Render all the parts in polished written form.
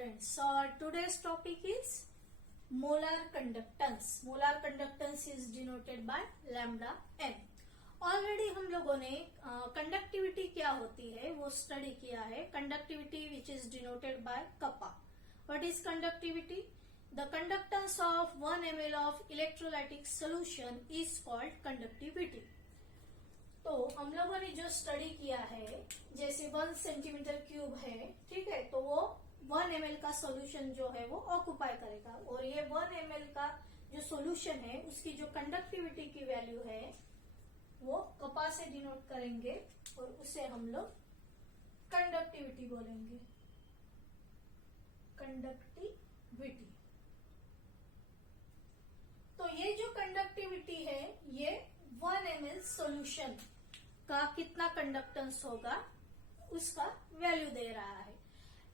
friends. Today's topic is molar conductance. Molar conductance is denoted by lambda n. Already हम लोगों ने conductivity क्या होती है वो स्टडी किया है. Conductivity which is denoted by kappa. What is conductivity? The conductance of 1 ml of electrolytic solution is called conductivity. तो हम लोगों ने जो स्टडी किया है, जैसे 1 सेंटीमीटर क्यूब है, ठीक है, तो वो 1 ml का सॉल्यूशन जो है वो ऑक्युपाई करेगा. और ये 1 ml का जो सॉल्यूशन है उसकी जो कंडक्टिविटी की वैल्यू है वो कपा से डिनोट करेंगे और उसे हम लोग कंडक्टिविटी बोलेंगे. कंडक्टिविटी. तो ये जो कंडक्टिविटी है ये 1 ml सॉल्यूशन का कितना कंडक्टेंस होगा उसका वैल्यू दे रहा है.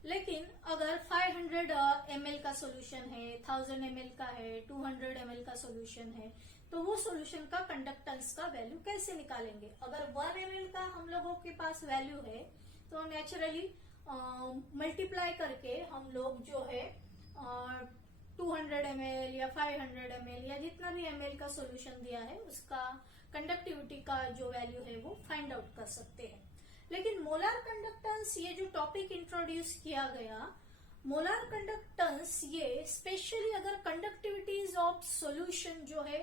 लेकिन अगर 500 ml का सॉल्यूशन है, 1000 ml का है, 200 ml का सॉल्यूशन है, तो वो सॉल्यूशन का कंडक्टेंस का वैल्यू कैसे निकालेंगे? अगर 1 ml का हम लोगों के पास वैल्यू है तो नेचुरली मल्टीप्लाई करके हम लोग जो है 200 ml या 500 ml या जितना भी ml का सॉल्यूशन दिया है उसका कंडक्टिविटी का जो वैल्यू है वो फाइंड आउट कर सकते हैं. लेकिन मोलार कंडक्टेंस, ये जो टॉपिक इंट्रोड्यूस किया गया, मोलार कंडक्टेंस ये स्पेशली अगर कंडक्टिविटीज ऑफ सॉल्यूशन जो है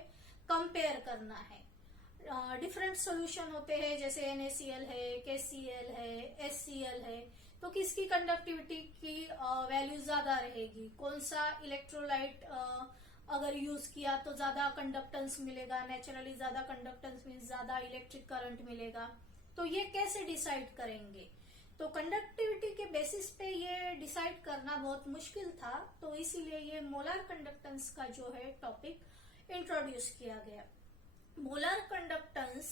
कंपेयर करना है. डिफरेंट सॉल्यूशन होते हैं जैसे NaCl है, KCl है, HCl है, तो किसकी कंडक्टिविटी की वैल्यू ज्यादा रहेगी? कौन सा इलेक्ट्रोलाइट अगर यूज किया तो ज्यादा कंडक्टेंस मिलेगा? नेचुरली ज्यादा कंडक्टेंस मीन्स ज्यादा इलेक्ट्रिक करंट मिलेगा. तो ये कैसे डिसाइड करेंगे? तो कंडक्टिविटी के बेसिस पे ये डिसाइड करना बहुत मुश्किल था, तो इसीलिए ये मोलार कंडक्टेंस का जो है टॉपिक इंट्रोड्यूस किया गया. मोलार कंडक्टेंस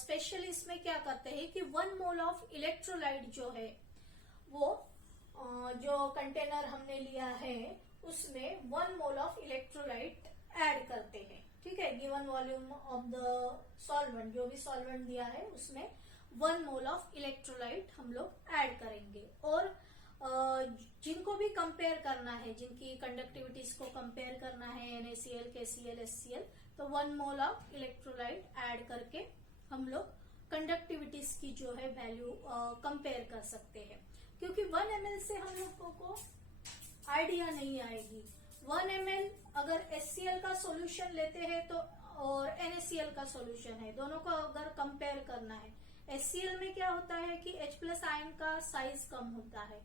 स्पेशली इसमें क्या करते हैं कि 1 मोल ऑफ इलेक्ट्रोलाइट जो है वो जो कंटेनर हमने लिया है उसमें 1 मोल ऑफ इलेक्ट्रोलाइट ऐड करते हैं. ठीक है, given volume of the solvent, जो भी सॉल्वेंट दिया है उसमें 1 मोल ऑफ इलेक्ट्रोलाइट हम लोग ऐड करेंगे. और जिनको भी कंपेयर करना है, जिनकी कंडक्टिविटीज को कंपेयर करना है, NaCl, KCl, HCl, तो 1 मोल ऑफ इलेक्ट्रोलाइट ऐड करके हम लोग कंडक्टिविटीज की जो है वैल्यू कंपेयर कर सकते हैं. क्योंकि 1 ml से हम लोगों को आइडिया नहीं आएगी. 1 ml अगर HCl का सॉल्यूशन लेते हैं तो और NaCl का सॉल्यूशन है, दोनों को अगर कंपेयर करना है, HCl में क्या होता है कि H+ आयन का साइज कम होता है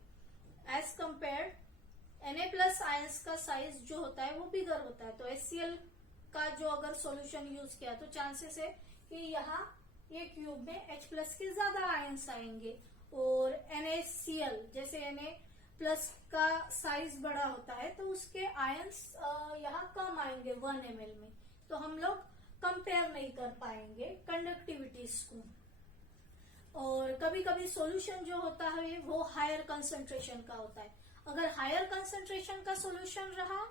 एज कंपेयर Na+ आयंस का साइज जो होता है वो बिगर होता है. तो HCl का जो अगर सॉल्यूशन यूज किया तो चांसेस है कि यहाँ ये क्यूब में H+ के ज्यादा आयंस आएंगे. और NaCl जैसे Na+ का साइज बड़ा होता है तो उसके आयंस यहाँ कम आएंगे 1 ml में, तो हम लोग कंपेयर नहीं कर पाएंगे कंडक्टिविटीज को. और कभी कभी सॉल्यूशन जो होता है वो हायर कंसंट्रेशन का होता है. अगर हायर कंसंट्रेशन का सॉल्यूशन रहा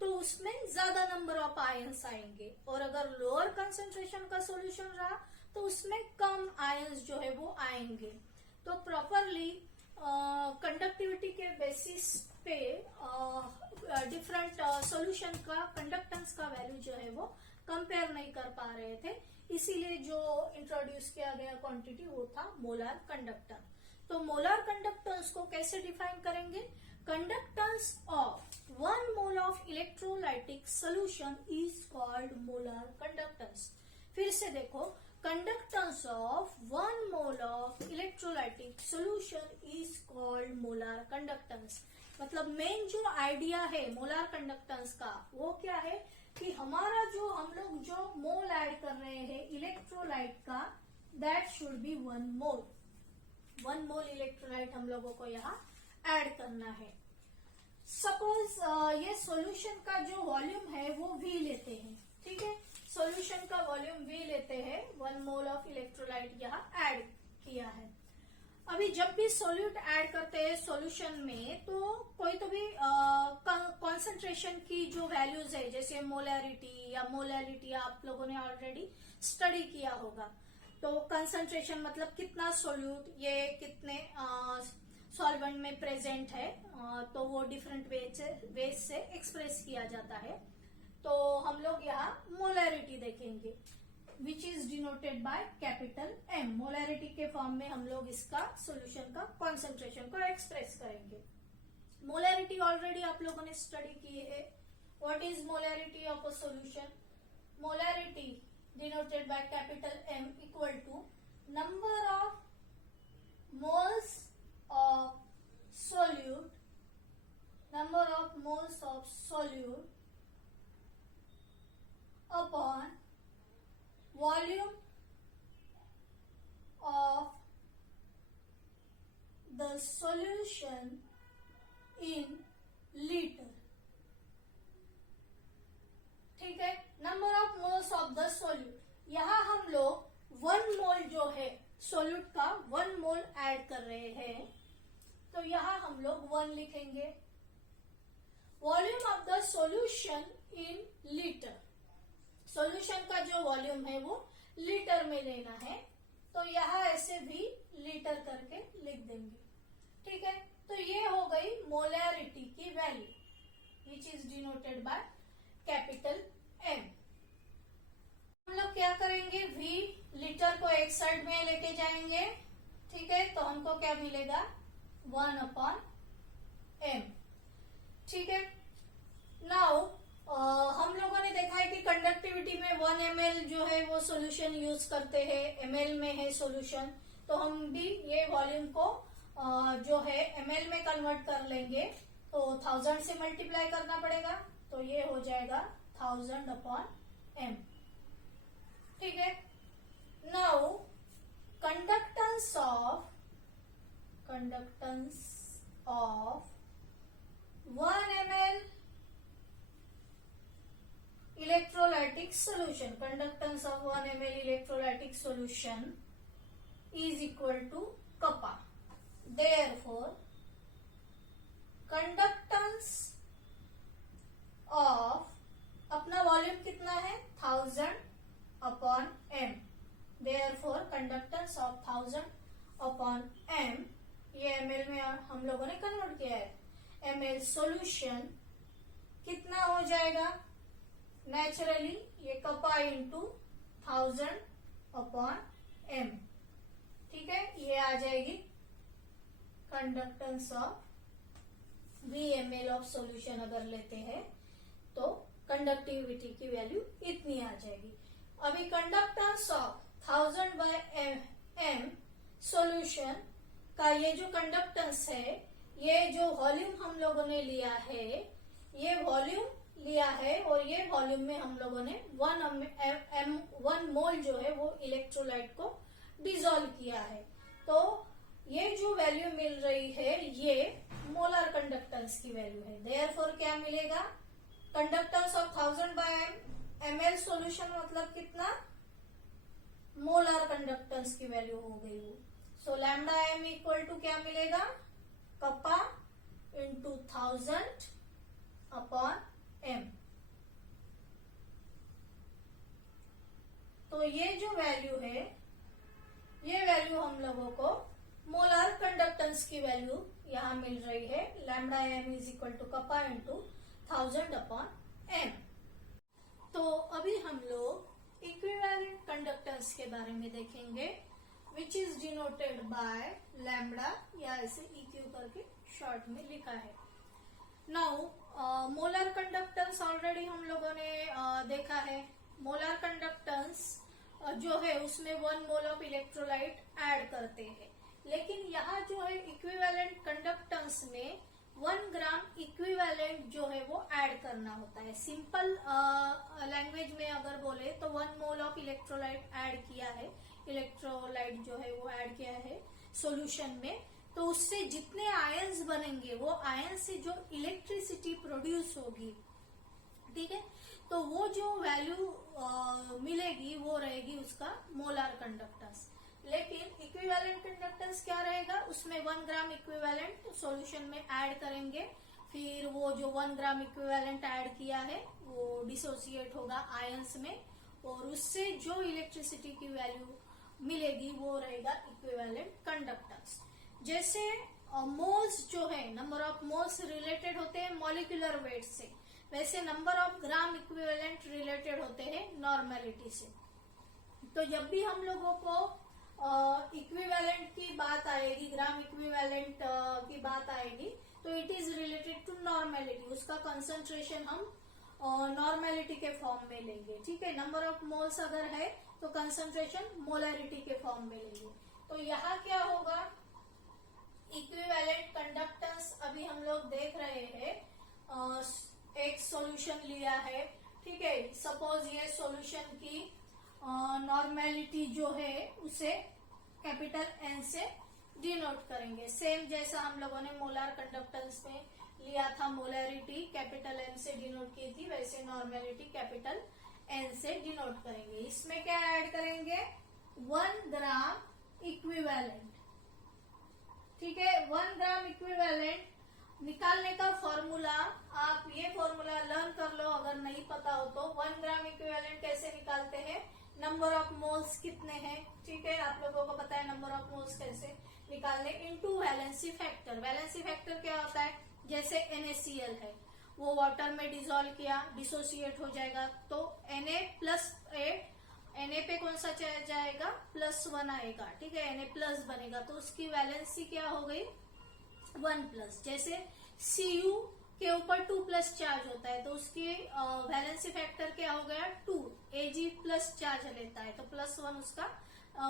तो उसमें ज्यादा नंबर ऑफ आयंस आएंगे, और अगर लोअर कंसंट्रेशन का सॉल्यूशन रहा तो उसमें कम आयंस जो है वो आएंगे. तो प्रॉपरली कंडक्टिविटी के बेसिस पे डिफरेंट सॉल्यूशन का कंडक्टेंस का वैल्यू जो है वो कंपेयर नहीं कर पा रहे थे, इसीलिए जो इंट्रोड्यूस किया गया क्वांटिटी वो था मोलार कंडक्टेंस. तो मोलार कंडक्टेंस को कैसे डिफाइन करेंगे? Conductance of 1 mole of electrolytic solution is called molar conductance. फिर से देखो, conductance of 1 mole of electrolytic solution is called molar conductance. मतलब मेन जो आइडिया है मोलार कंडक्टेंस का वो क्या है कि हमारा जो हम लोग जो मोल ऐड कर रहे हैं इलेक्ट्रोलाइट का, that should be 1 mole. 1 mole electrolyte हम लोगों को यहाँ ऐड करना है. सपोज ये सॉल्यूशन का जो वॉल्यूम है वो V लेते हैं. ठीक है, सॉल्यूशन का वॉल्यूम V लेते हैं, 1 मोल ऑफ इलेक्ट्रोलाइट यहाँ ऐड किया है. अभी जब भी सोल्यूट ऐड करते हैं सॉल्यूशन में तो कोई तो भी कॉन्सेंट्रेशन की जो वैल्यूज है जैसे मोलैरिटी या मोलैलिटी आप लोगों ने ऑलरेडी स्टडी किया होगा. तो कंसंट्रेशन मतलब कितना सोल्यूट, ये कितने सॉल्वेंट में प्रेजेंट है, तो वो डिफरेंट वेज से एक्सप्रेस किया जाता है। तो हम लोग यहाँ मोलैरिटी देखेंगे, विच is denoted by capital M। Molarity के फॉर्म में हम लोग इसका सॉल्यूशन का कॉन्सेंट्रेशन को एक्सप्रेस करेंगे। मोलैरिटी ऑलरेडी आप लोगों ने स्टडी की है। What is molarity of a solution? Molarity denoted by capital M equal to number of moles of solute, number of moles of solute upon volume of the solution in liter। ठीक है, number of moles of the solute. यहां हम लोग 1 मोल जो है solute का 1 मोल add कर रहे हैं, तो यहां हम लोग 1 लिखेंगे। Volume of the solution in litre, solution का जो वॉल्यूम है वो लीटर में लेना है, तो यहां ऐसे भी लीटर करके लिख देंगे। ठीक है, तो ये हो गई मोलैरिटी की value, which is denoted by capital M। हम लोग क्या करेंगे, V लीटर को एक साइड में लेके जाएंगे। ठीक है, तो हमको क्या मिलेगा, 1/m। ठीक है, नाउ हम लोगों ने देखा है कि कंडक्टिविटी में 1 ml जो है वो सॉल्यूशन यूज करते हैं, ml में है सॉल्यूशन, तो हम भी ये वॉल्यूम को जो है ml में कन्वर्ट कर लेंगे, तो 1000 से मल्टीप्लाई करना पड़ेगा, तो ये हो जाएगा 1000/m। ठीक है, now conductance of 1 ml electrolytic solution, conductance of 1 ml electrolytic solution is equal to kappa। Therefore conductance of, अपना वॉल्यूम कितना है 1000/m, therefore conductance of 1000/m, ये ml में हम लोगों ने कन्वर्ट किया है, ml सॉल्यूशन कितना हो जाएगा, नेचुरली ये कपा इंटू 1000/m। ठीक है, ये आ जाएगी conductance of VmL of solution अगर लेते हैं तो कंडक्टिविटी की वैल्यू इतनी आ जाएगी। अभी कंडक्टेंस ऑफ 1000/m सॉल्यूशन का ये जो कंडक्टेंस है, ये जो वॉल्यूम हम लोगों ने लिया है, ये वॉल्यूम लिया है, और ये वॉल्यूम में हम लोगों ने 1 मोल जो है वो इलेक्ट्रोलाइट को डिसॉल्व किया है, तो ये जो वैल्यू मिल रही है ये मोलर कंडक्टेंस की वैल्यू है। देयरफॉर क्या मिलेगा, कंडक्टेंस ऑफ 1000/ml सॉल्यूशन मतलब कितना, मोलर कंडक्टेंस की वैल्यू हो गई वो। So lambda m equal to क्या मिलेगा, कपा इंटू 1000/m। तो ये जो वैल्यू है, ये वैल्यू हम लोगों को मोलर कंडक्टेंस की वैल्यू यहाँ मिल रही है, lambda m is equal to kappa into 1000/m। तो अभी हम लोग इक्विवेलेंट कंडक्टेंस के बारे में देखेंगे, विच इज डिनोटेड बाय लैम्डा, या ऐसे EQ करके शॉर्ट में लिखा है। नाउ मोलर कंडक्टेंस ऑलरेडी हम लोगों ने देखा है। मोलर कंडक्टेंस जो है उसमें 1 मोल ऑफ इलेक्ट्रोलाइट ऐड करते हैं, लेकिन यहाँ जो है इक्विवेलेंट कंडक्टेंस में 1 ग्राम इक्विवेलेंट जो है वो ऐड करना होता है। सिंपल लैंग्वेज में अगर बोले तो 1 मोल ऑफ इलेक्ट्रोलाइट ऐड किया है, इलेक्ट्रोलाइट जो है वो ऐड किया है सॉल्यूशन में, तो उससे जितने आयंस बनेंगे वो आयन से जो इलेक्ट्रिसिटी प्रोड्यूस होगी, ठीक है, तो वो जो वैल्यू मिलेगी वो रहेगी उसका मोलर कंडक्टेंस। लेकिन इक्विवेलेंट कंडक्टेंस क्या रहेगा, उसमें 1 ग्राम इक्विवेलेंट सॉल्यूशन में ऐड करेंगे, फिर वो जो 1 ग्राम इक्विवेलेंट ऐड किया है वो डिसोसिएट होगा आयंस में, और उससे जो इलेक्ट्रिसिटी की वैल्यू मिलेगी वो रहेगा इक्विवेलेंट कंडक्टेंस। जैसे मोल्स जो है, नंबर ऑफ मोल्स रिलेटेड होते हैं मॉलिक्यूलर वेट से, वैसे number of gram equivalent related होते हैं नॉर्मेलिटी से। तो जब भी हम लोगों को इक्विवेलेंट की बात आएगी, ग्राम इक्विवेलेंट की बात आएगी, तो it is related to normality, उसका कंसंट्रेशन हम नॉर्मेलिटी के फॉर्म में लेंगे, ठीक है। नंबर ऑफ मोल्स अगर है तो कंसंट्रेशन मोलैरिटी के फॉर्म में लेंगे। तो यहाँ क्या होगा, इक्विवेलेंट कंडक्टेंस अभी हम लोग देख रहे हैं, एक सॉल्यूशन लिया है, ठीक है। सपोज ये सॉल्यूशन की नॉर्मेलिटी जो है उसे कैपिटल एन से डिनोट करेंगे, सेम जैसा हम लोगों ने मोलार कंडक्टेंस में लिया था, मोलैरिटी कैपिटल एम से डिनोट की थी, वैसे नॉर्मेलिटी कैपिटल एन से डिनोट करेंगे। इसमें क्या ऐड करेंगे, 1 ग्राम इक्विवेलेंट, ठीक है। 1 ग्राम इक्विवेलेंट निकालने का फॉर्मूला, आप ये फॉर्मूला लर्न कर लो अगर नहीं पता हो तो। 1 ग्राम इक्विवेलेंट कैसे निकालते हैं, नंबर ऑफ मोल्स कितने हैं, ठीक है, आप लोगों को पता है नंबर ऑफ मोल्स कैसे निकालने, into valency factor. Valency factor क्या होता है, जैसे NaCl है, वो वाटर में डिसॉल्व किया, डिसोसिएट हो जाएगा, तो Na प्लस Na पे कौन सा जाएगा, +1 आएगा, ठीक है, Na प्लस बनेगा, तो उसकी वैलेंसी क्या हो गई 1+। जैसे Cu के ऊपर 2+ चार्ज होता है, तो उसकी वैलेंसी फैक्टर क्या हो गया 2, Ag प्लस चार्ज लेता है, तो +1 उसका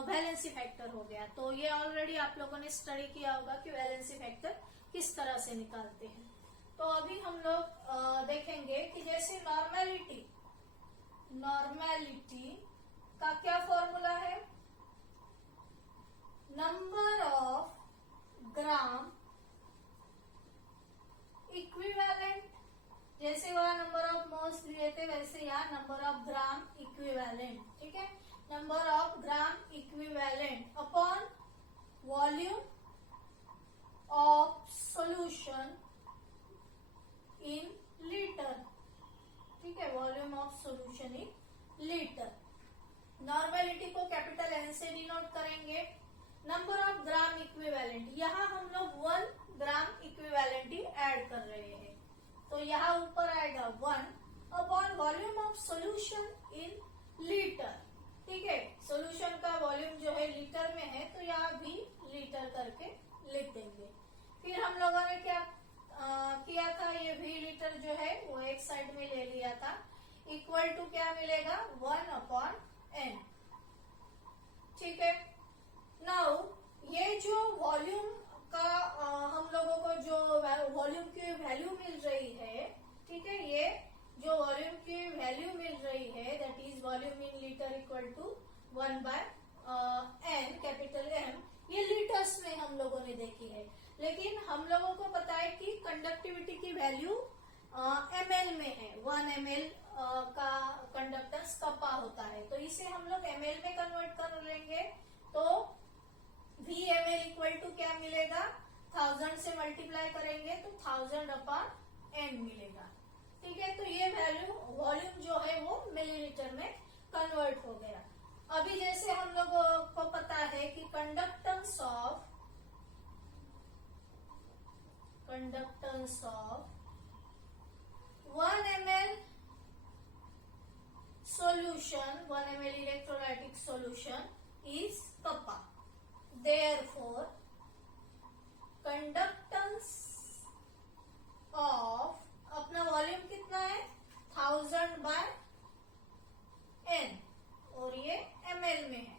वैलेंसी फैक्टर हो गया। तो ये ऑलरेडी आप लोगों ने स्टडी किया होगा कि वैलेंसी फैक्टर किस तरह से निकालते हैं। तो अभी हम लोग देखेंगे कि जैसे नॉर्मेलिटी का क्या फॉर्मूला है, नंबर ऑफ ग्राम इक्विवेलेंट, जैसे वहां नंबर ऑफ मोल्स दिए थे वैसे यहाँ नंबर ऑफ ग्राम इक्विवेलेंट, ठीक है। Number of gram equivalent upon volume of solution in litre, ठीक है, volume of solution in litre. Normality को कैपिटल एन से डिनोट करेंगे। नंबर ऑफ ग्राम इक्विवेलेंट, यहाँ हम लोग 1 ग्राम इक्विवेलेंट ही ऐड कर रहे हैं, तो यहाँ ऊपर आएगा 1 upon volume of solution in litre, ठीक है। सॉल्यूशन का वॉल्यूम जो है लीटर में है, तो यहाँ भी लीटर करके लिख देंगे। फिर हम लोगों ने क्या किया था, ये भी लीटर जो है वो एक साइड में ले लिया था, इक्वल टू क्या मिलेगा 1/n, ठीक है। नाउ ये जो वॉल्यूम का हम लोगों को जो वॉल्यूम की वैल्यू मिल रही है, ठीक है, ये जो वॉल्यूम की वैल्यू मिल रही है that is volume in litre equal to 1/n capital M, ये लीटर्स में हम लोगों ने देखी है। लेकिन हम लोगों को पता है कि कंडक्टिविटी की वैल्यू ml में है, 1 ml का कंडक्टेंस कपा होता है, तो इसे हम लोग ml में कन्वर्ट कर लेंगे, तो VmL इक्वल टू क्या मिलेगा, 1000 से मल्टीप्लाई करेंगे तो 1000/n मिलेगा, ठीक है। तो ये वैल्यू वॉल्यूम जो है वो मिलीलीटर में कन्वर्ट हो गया। अभी जैसे हम लोगों को पता है कि conductance of 1 ml solution, 1 ml electrolytic solution is kappa. Therefore, conductance of, अपना वॉल्यूम कितना है 1000/n और ये ml में है,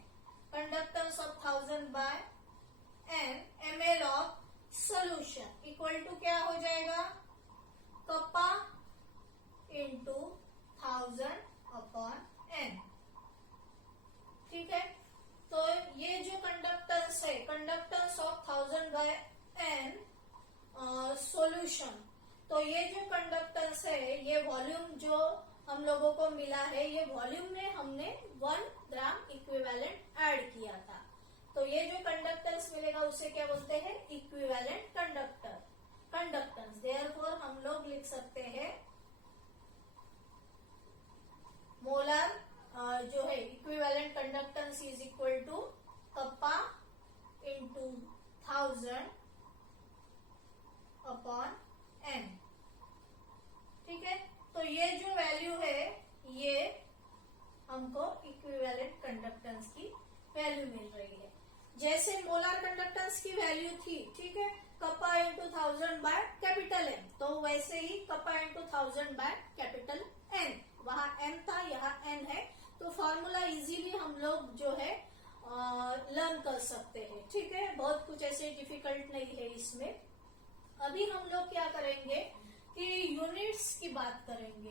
conductance of 1000/n ml of solution equal to क्या हो जाएगा, कपा इंटू 1000/n, ठीक है। तो ये जो कंडक्टेंस है, कंडक्टेंस ऑफ 1000/n सॉल्यूशन, तो ये जो कंडक्टेंस है, ये वॉल्यूम जो हम लोगों को मिला है, ये वॉल्यूम में हमने 1 ग्राम इक्विवेलेंट ऐड किया था, तो ये जो कंडक्टेंस मिलेगा उसे क्या बोलते हैं, इक्विवेलेंट कंडक्टेंस। देयरफॉर हम लोग लिख सकते हैं मोलर जो है equivalent conductance is equal to kappa into 1000 conductance की वैल्यू थी, ठीक है, kappa into 1000 by capital M, तो वैसे ही kappa into 1000 by capital N, वहां एम था यहाँ एन है, तो फॉर्मूला इजीली हम लोग जो है लर्न कर सकते हैं, ठीक है, बहुत कुछ ऐसे डिफिकल्ट नहीं है इसमें। अभी हम लोग क्या करेंगे कि यूनिट्स की बात करेंगे।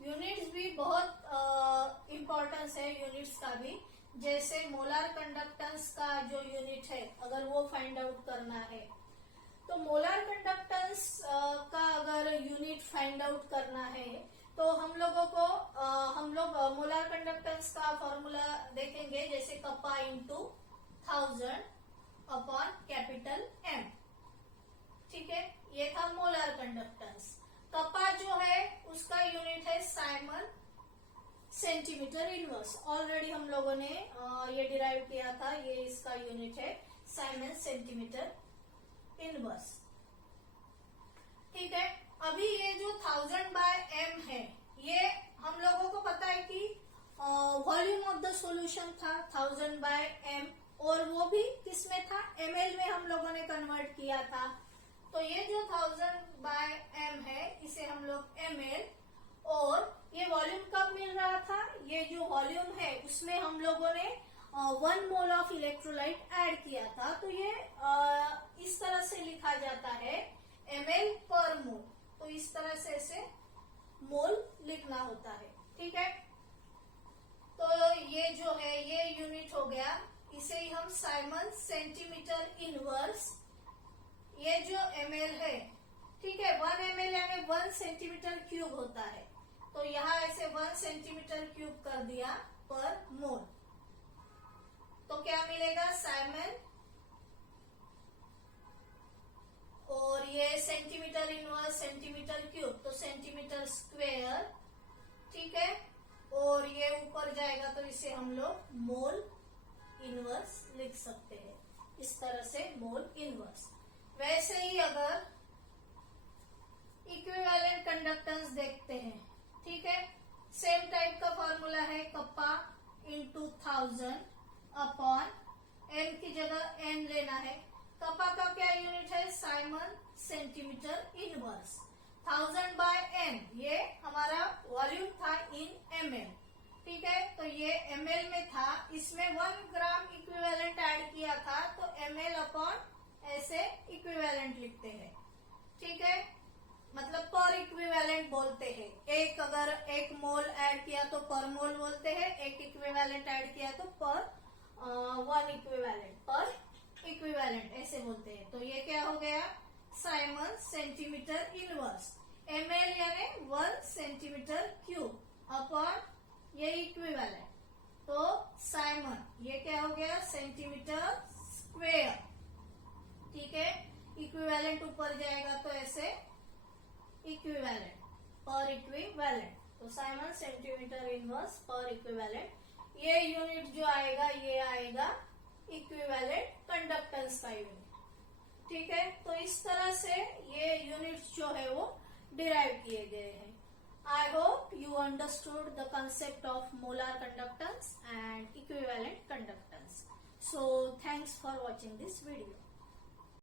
यूनिट्स भी बहुत इम्पोर्टेंस है यूनिट्स का भी, जैसे मोलार कंडक्टेंस का जो यूनिट है अगर वो फाइंड आउट करना है, तो मोलार कंडक्टेंस का अगर यूनिट फाइंड आउट करना है तो हम लोगों को हम लोग मोलार कंडक्टेंस का फॉर्मूला देखेंगे, जैसे कपा इंटू 1000 अपॉन कैपिटल एम, ठीक है, ये था मोलार कंडक्टेंस। कपा जो है उसका यूनिट है साइमन सेंटीमीटर इनवर्स, ऑलरेडी हम लोगों ने ये डिराइव किया था, ये इसका यूनिट है साइमन सेंटीमीटर इनवर्स, ठीक है। अभी ये जो 1000 बाय एम है, ये हम लोगों को पता है कि वॉल्यूम ऑफ द सॉल्यूशन था 1000 बाय एम, और वो भी किसमें था, ml में हम लोगों ने कन्वर्ट किया था। तो ये जो 1000 बाय एम है इसे हम लोग ml, और ये वॉल्यूम कब मिल रहा था, ये जो वॉल्यूम है उसमें हम लोगों ने 1 मोल ऑफ इलेक्ट्रोलाइट ऐड किया था, तो ये इस तरह से लिखा जाता है ml पर मोल, तो इस तरह से इसे मोल लिखना होता है, ठीक है। तो ये जो है ये यूनिट हो गया, इसे ही हम साइमन सेंटीमीटर इनवर्स, ये जो ml है, ठीक है, 1 ml यानी 1 सेंटीमीटर क्यूब होता है, तो यहाँ ऐसे 1 सेंटीमीटर क्यूब कर दिया पर मोल, तो क्या मिलेगा साइमन, और ये सेंटीमीटर इनवर्स सेंटीमीटर क्यूब, तो सेंटीमीटर स्क्वेयर, ठीक है, और ये ऊपर जाएगा तो इसे हम लोग मोल इनवर्स लिख सकते हैं, इस तरह से मोल इनवर्स। वैसे ही अगर इक्विवेलेंट कंडक्टेंस देखते हैं, ठीक है, सेम टाइप का फॉर्मूला है कपा इंटू 1000 अपॉन एम की जगह एन लेना है। कपा का क्या यूनिट है, siemens centimetre inverse, 1000 by M, ये हमारा वॉल्यूम था इन ml, ठीक है, तो ये ml में था, इसमें 1 ग्राम इक्विवेलेंट ऐड किया था, तो ml अपॉन ऐसे इक्विवेलेंट लिखते हैं, ठीक है, मतलब पर इक्विवेलेंट बोलते हैं, एक अगर 1 मोल ऐड किया तो पर मोल बोलते हैं, एक इक्विवेलेंट ऐड किया तो पर 1 इक्विवेलेंट, पर इक्विवेलेंट ऐसे बोलते हैं। तो ये क्या हो गया, साइमन सेंटीमीटर इनवर्स, ml यानी 1 सेंटीमीटर क्यूब अपॉन ये इक्विवेलेंट, तो साइमन ये क्या हो गया सेंटीमीटर स्क्वेयर, ठीक है, इक्विवेलेंट ऊपर जाएगा तो ऐसे इक्विवेलेंट पर इक्विवेलेंट, तो साइमन सेंटीमीटर इनवर्स पर इक्विवेलेंट, ये यूनिट जो आएगा ये आएगा इक्विवेलेंट कंडक्टेंस का यूनिट, ठीक है। तो इस तरह से ये यूनिट्स जो है वो डिराइव किए गए हैं। I hope you understood the concept of molar conductance and equivalent conductance. So thanks for watching this video.